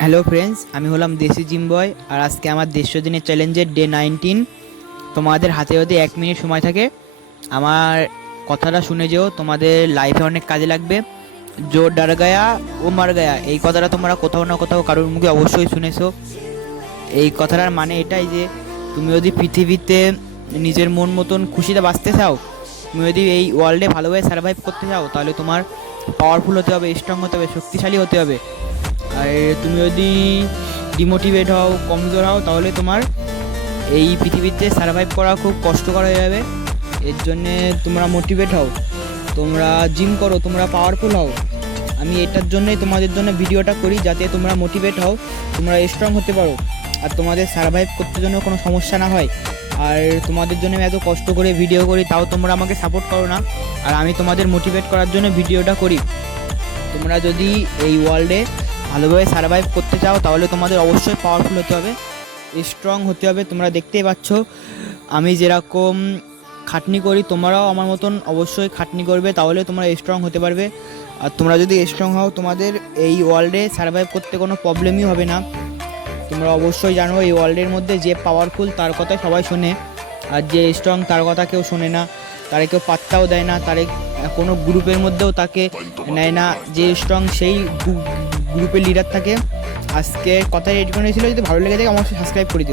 Hello friends, আমি হলাম দেশি জিম বয়। আর আজকে আমার 150 দিনের চ্যালেঞ্জের ডে 19। তোমাদের হাতে যদি 1 মিনিট সময় থাকে, আমার কথাটা শুনে যেও, তোমাদের লাইফে অনেক কাজে লাগবে। জো ডর গায়া ও মার গায়া, এই কথাটা তোমরা কোথাও না কোথাও কারোর মুখে অবশ্যই শুনেছো। এই কথাটার মানে এটাই যে তুমি যদি পৃথিবীতে নিজের মন মতন খুশিতে বাঁচতে চাও, তুমি যদি এই ওয়ার্ল্ডে ভালোভাবে সার্ভাইভ করতে চাও, তাহলে তোমার পাওয়ারফুল হতে হবে, স্ট্রং হতে হবে, শক্তিশালী হতে হবে। আর তুমি যদি ডিমোটিভেট হও, কমজোর হও, তাহলে তোমার এই পৃথিবীতে সার্ভাইভ করা খুব কষ্টকর হয়ে যাবে। এর জন্যে তোমরা মোটিভেট হও, তোমরা জিম করো, তোমরা পাওয়ারফুল হও। আমি এটার জন্যই তোমাদের জন্য ভিডিওটা করি, যাতে তোমরা মোটিভেট হও, তোমরা স্ট্রং হতে পারো, আর তোমাদের সার্ভাইভ করতে জন্য কোনো সমস্যা না হয়। আর তোমাদের জন্য আমি এত কষ্ট করে ভিডিও করি, তাও তোমরা আমাকে সাপোর্ট করো না। আর আমি তোমাদের মোটিভেট করার জন্য ভিডিওটা করি। তোমরা যদি এই ওয়ার্ল্ডে ভালোভাবে সার্ভাইভ করতে চাও, তাহলে তোমাদের অবশ্যই পাওয়ারফুল হতে হবে, স্ট্রং হতে হবে। তোমরা দেখতেই পাচ্ছ আমি যেরকম খাটনি করি, তোমরাও আমার মতন অবশ্যই খাটনি করবে, তাহলে তোমরা স্ট্রং হতে পারবে। আর তোমরা যদি স্ট্রং হও, তোমাদের এই ওয়ার্ল্ডে সার্ভাইভ করতে কোনো প্রবলেমই হবে না। তোমরা অবশ্যই জানো, এই ওয়ার্ল্ডের মধ্যে যে পাওয়ারফুল তার কথা সবাই শোনে, আর যে স্ট্রং তার কথা কেউ শোনে না, তারে কেউ পাত্তাও দেয় না, তারে কোনো গ্রুপের মধ্যেও তাকে নেয় না। যে স্ট্রং সেই গ্রুপের লিডার থাকে। আজকে কথাই এডিট করে ছিল। যদি ভালো লেগে থাকে অবশ্যই সাবস্ক্রাইব করে দিও।